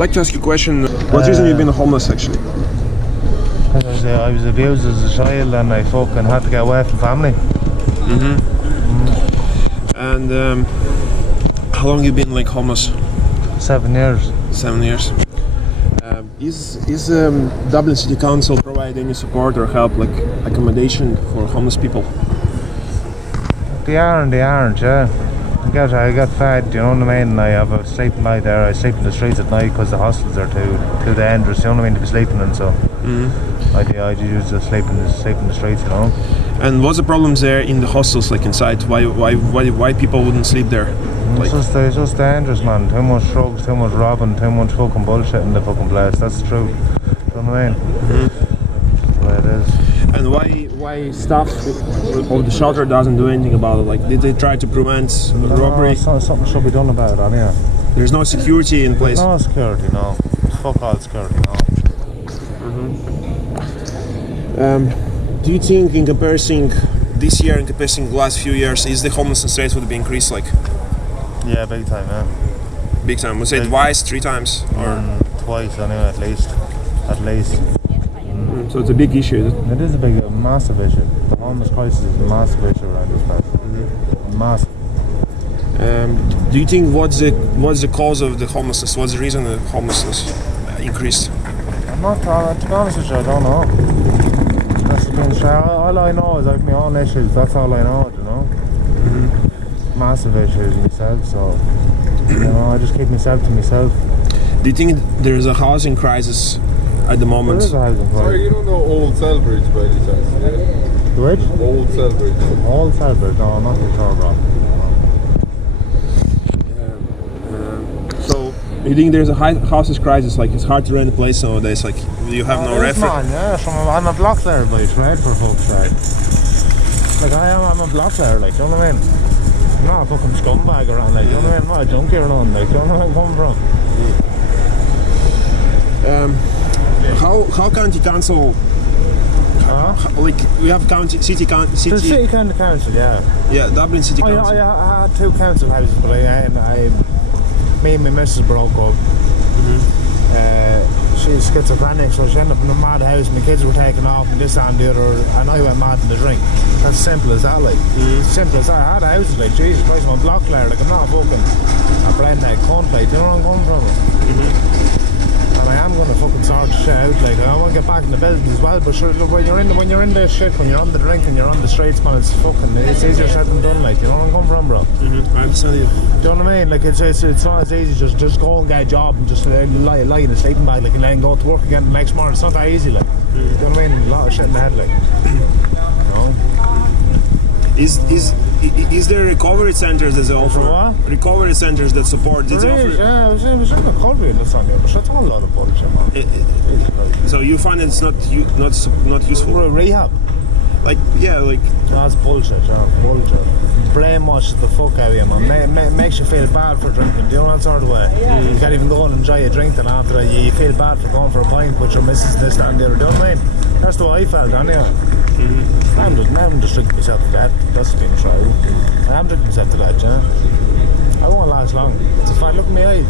like to ask you a question. What reason you've been homeless actually? I was abused as a child and I fucking had to get away from family. And how long you been like homeless? 7 years. 7 years. Is Dublin City Council provide any support or help, like accommodation for homeless people? They are and they aren't, yeah. I get fed, you know what I mean? I have a sleeping bag there. I sleep in the streets at night because the hostels are too dangerous, you know what I mean, to be sleeping in, so I just use to sleep in the streets, you know. And what's the problems there in the hostels, like inside? Why people wouldn't sleep there? Like, it's just dangerous, man. Too much drugs, too much robbing, too much fucking bullshit in the fucking place. That's the truth. You know what I mean? That's the way it is. And why staff of the shelter doesn't do anything about it? Like, did they try to prevent robbery? Something should be done about it, anyway. There's no security in place? No security, no. Fuck all security, no. Do you think in comparison this year, in comparison to the last few years, is the homelessness rate would be increased, like? Yeah, big time, yeah. Big time. Would say twice, 3 times, or twice anyway, at least. So it's a big issue. It is a massive issue. The homeless crisis is a massive issue around this place. Massive. Do you think what's the cause of the homelessness? What's the reason the homelessness increased? I'm not to be honest with you, I don't know. That's been straight. All I know is I have my own issues. That's all I know, you know. Massive issues myself, so you know, I just keep myself to myself. Do you think there is a housing crisis at the moment? There is a housing crisis. Sorry, you don't know Old Selbridge by any chance, yeah? The which? Old Selbridge. Old Selbridge? No, I'm not too sure, bro. So you think there's a housing crisis? Like it's hard to rent a place nowadays. Like you have no reference. Man, yeah, I'm a block there by trade, for folks' sake. Like I'm a block there, like, you know what I mean? I'm not a fucking scumbag around, like, you know what I mean? I'm not a junkie or nothing, like, you know where I'm coming from. How county council? Like we have city council. The city council, yeah. Yeah, Dublin City Council. I had 2 council houses, but me and my missus broke up. She's schizophrenic, so she ended up in a mad house. My kids were taken off and this and the other, and I went mad in the drink. That's simple as that, like. Simple as that. I had houses, like, Jesus Christ, I'm a block player, like, I'm not a fucking a redneck cunt, like, you know where I'm coming from? And I am gonna fucking sort the shit out, like, I want to get back in the business as well, but sure, look, when you're in this shit, when you're on the drink and you're on the streets, man, it's easier said than done, like, you know where I'm coming from, bro? I understand you. Do you know what I mean? Like, it's not as easy, just go and get a job and just lie in a sleeping bag, like, and then go to work again the next morning. It's not that easy, like. Do you know what I mean? A lot of shit in the head, like. You know? Is there recovery centres that offer? What? Recovery centres that support? There is, yeah. I was in recovery in this on here, but it's all a lot of bullshit, man. So you find it's not useful? Rehab? Like, yeah, like... That's bullshit, yeah. Bullshit. Brainwashes the fuck out of you, man. Makes you feel bad for drinking. Do you know that sort of way? You can't even go and enjoy a drink, and after that you feel bad for going for a pint with your missus, this, that and the other. Do you know what I mean? That's the way I felt, anyway. I'm just drinking myself to that. That's been true. I am drinking myself to that, yeah. I won't last long. It's a fact. Look at me eyes.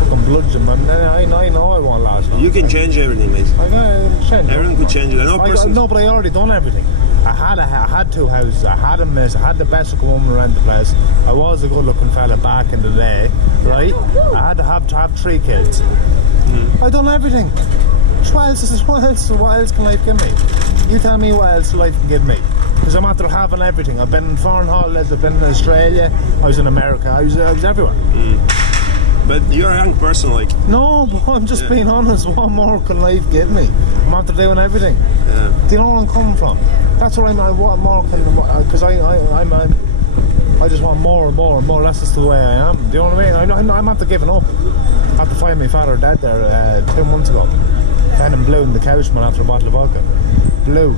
Fucking bludgeon, man. I know I won't last long. You can change everything, mate. I can change. Everyone could change it. No, but I already done everything. I had 2 houses. I had a miss. I had the best looking woman around the place. I was a good looking fella back in the day, right? I had to have 3 kids. I done everything. What else can life give me? You tell me what else life can give me. Because I'm after having everything. I've been in foreign holidays, I've been in Australia, I was in America, I was everywhere. But you're a young person, like... No, but I'm just being honest. What more can life give me? I'm after doing everything. Yeah. Do you know where I'm coming from? That's what what more can... Because I just want more and more and more. That's just the way I am. Do you know what I mean? I'm after giving up. After finding my father dead there 2 months ago. Found him blue in the couch, man, after a bottle of vodka. Blue.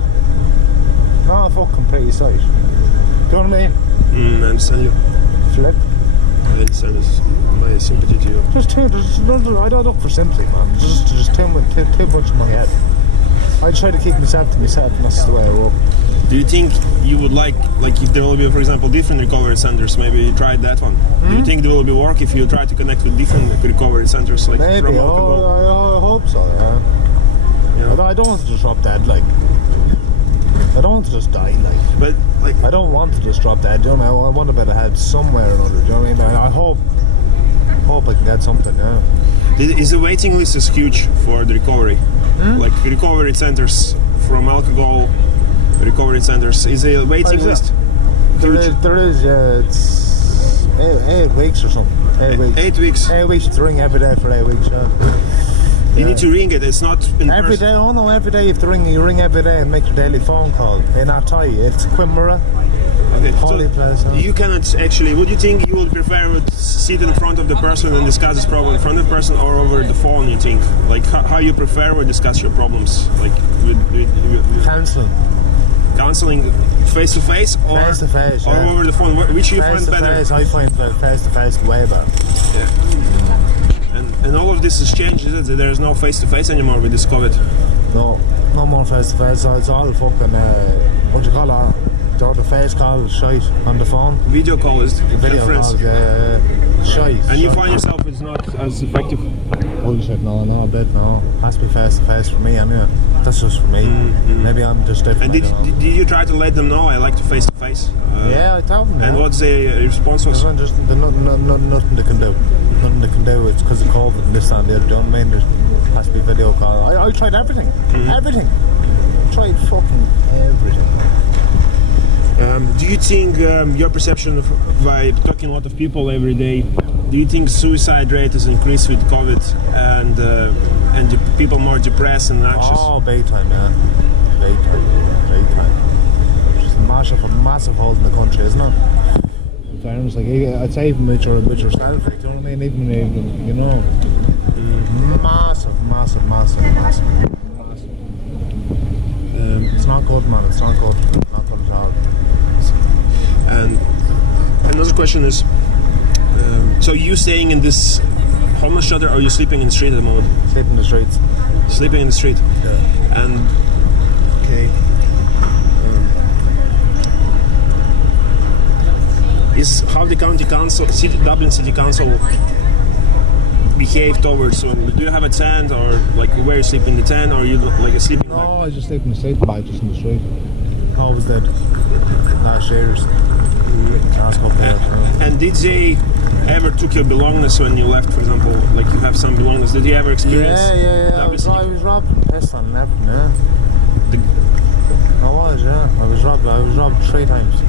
Not a fucking pretty sight. Do you know what I mean? I understand you. Flip. I understand this. My sympathy to you. I don't look for sympathy, man. Just too much in my head. I try to keep myself to myself, and that's the way I work. Do you think you would like if there will be, for example, different recovery centers? Maybe you tried that one. Do you think there will be work if you try to connect with different recovery centers, like Maybe. from alcohol? I hope so. Yeah. Yeah. I don't want to just drop dead. Like, I don't want to just die. Like, But like, I don't want to just drop dead. Do you know what I mean? I want a better head somewhere or another. Do you know what I mean? And I hope I can get something. Yeah. is the waiting list is huge for the recovery? Like recovery centers from alcohol, recovery centers is a waiting is it? list. There is. Yeah, it's 8 weeks or something. 8 weeks. 8 weeks. 8 weeks to ring every day for 8 weeks. Yeah. You need to ring it. It's not in Every person. day, oh no, every day you have to ring. You ring every day and make your daily phone call. In Attai, it's Quimera. Okay. Holy place, huh? You cannot actually. Would you think you would prefer to sit in front of the person and discuss this problem in front of the person, or over the phone? You think, like how you prefer to discuss your problems, like with Counselling. counseling, face to face, or Face to face, or yeah. over the phone? Which you Face find to better? face, I find face to face way better. And all of this has changed. Is it? There's no face to face anymore with this COVID. No more face to face. It's all fucking what do you call it? The face call shite on the phone. Video call is Video conference. calls, yeah. Shite. And you shite. find yourself it's not as effective. Bullshit, no, a bit, no. Has to be face to face for me anyway. That's just for me. Maybe I'm just different. And I don't know. did you try to let them know I like to face to face? Yeah, I tell them. And yeah. what's the response was? There's nothing they can do. Nothing they can do. It's because of COVID and this and the other. Do you know what I mean? There has to be video call. I tried everything. Everything. Tried fucking everything. Do you think your perception by talking to a lot of people every day, do you think suicide rate has increased with COVID and the people more depressed and anxious? Oh, big time, yeah. Big time. It's a massive hole in the country, isn't it? In fairness, like, I'd say even with yourself, like, do you know what I mean? Even you know. Massive. It's not good, man. It's not good. Not good at all. And another question is, so you staying in this homeless shelter or are you sleeping in the street at the moment? Sleeping in the streets. Sleeping in the street. Yeah. And okay. Is how the county council, Dublin City Council, behave towards? Do you have a tent or like where you sleep in the tent, or you like a sleeping bag? No, I just sleep in the street, bag just in the street. Always did. Last years. Last couple of years. And did they ever took your belongings when you left? For example, like you have some belongings. Did you ever experience? Yeah. I Dublin City? was robbed and pissed on and everything. Yeah. The- I was, yeah. I was robbed 3 times.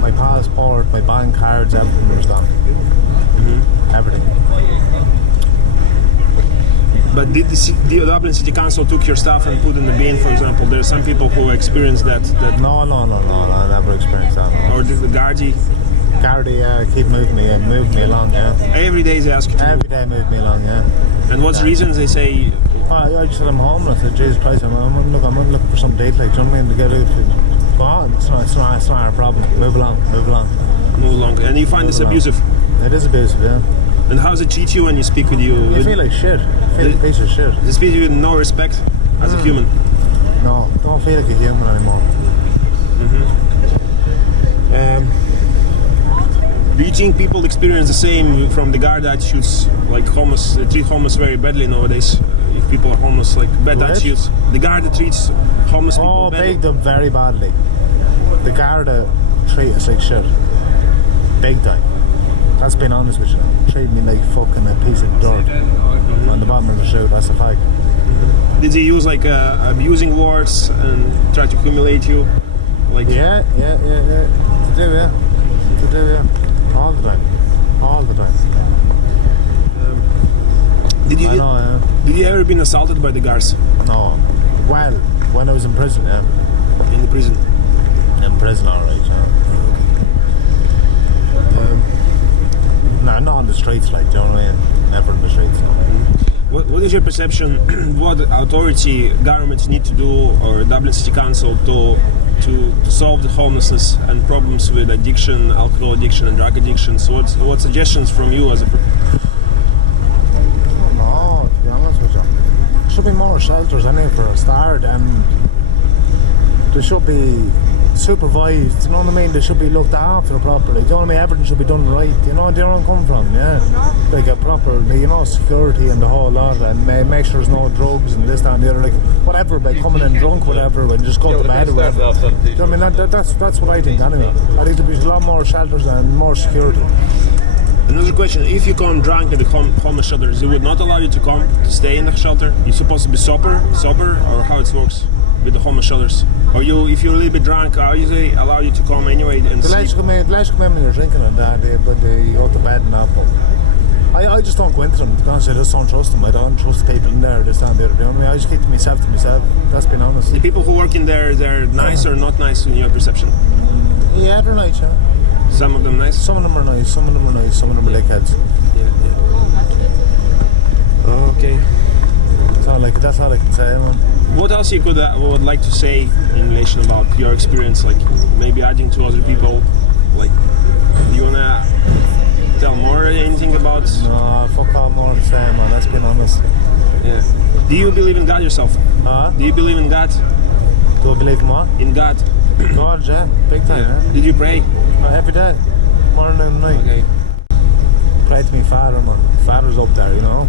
My passport, my bank cards, everything was gone. Everything. But did the Dublin City Council took your stuff and put in the bin, for example? There are some people who experienced that. No, I never experienced that. No. Or did the Gardaí? Gardaí keep moving me along, yeah. Every day they ask you to move. Every day move me along, yeah. And what's the reasons they say? I just said I'm homeless. I said, Jesus Christ, I'm looking for some date, like, do you know what I mean? To get out. Go on, it's not our problem. Move along. Move along. And you find this along. abusive? It is abusive, yeah. And how does it treat you when you speak with you? You feel like shit. You feel like a piece of shit. They speak to you with no respect as a human. No, don't feel like a human anymore. Do you think people experience the same from the guard attitudes, like homeless? They treat homeless very badly nowadays. If people are homeless, like bad What? attitudes. The guard that treats homeless people Oh, badly. big them very badly. The Garda treat us like shit. Big time. That's being honest with you. Treat me like fucking a piece of dirt on the bottom of the shoe. That's a fact. Did they use like abusing words and try to humiliate you? Like Yeah. To do, yeah. All the time. Did you I know, yeah. did you ever been assaulted by the guards No. Well, when I was in prison, yeah. in the prison? In prison, alright, yeah. No, not on the streets, like, do you know what I mean? Never in the streets, no. What is your perception? What authority governments need to do, or Dublin City Council to solve the homelessness and problems with addiction, alcohol addiction, and drug addiction? So what suggestions from you as a? No, to be honest with you. Should be more shelters anyway for a start, and they should be supervised, you know what I mean? They should be looked after properly, you know what I mean? Everything should be done right, you know where I'm coming from, yeah? Like a proper, you know, security and the whole lot, and make sure there's no drugs and this, that and the other, like whatever, by coming in drunk, whatever, and just go to bed or whatever. You know what I mean? That's what I think anyway. I think there'll be a lot more shelters and more security. Another question: if you come drunk in the homeless shelters, they would not allow you to come to stay in the shelter. You're supposed to be sober, or how it works with the homeless shelters? Or if you're a little bit drunk, how do they allow you to come anyway and They let you come in when you're drinking and that, but they go to bed and that. But I just don't go into them, to be honest. I just don't trust them. I don't trust the people in there, this, that and the other. You know what I mean? I just keep to myself. That's being honest. The people who work in there, they're nice or not nice in your perception? Yeah, they're nice, yeah. Some of them nice? Some of them are nice, some of them are nice, some of them are dickheads. Yeah. Okay. That's all I can say, man. What else you would like to say in relation about your experience, like maybe adding to other people? Like, do you wanna tell more anything about? No, fuck all more to say, man. That's being honest. Yeah. Do you believe in God yourself? Huh? Do you believe in God? Do I believe in what? In God. God, yeah, big time. Yeah. Did you pray? Every day, morning and night. Okay. Pray to me father, man. Father's up there, you know.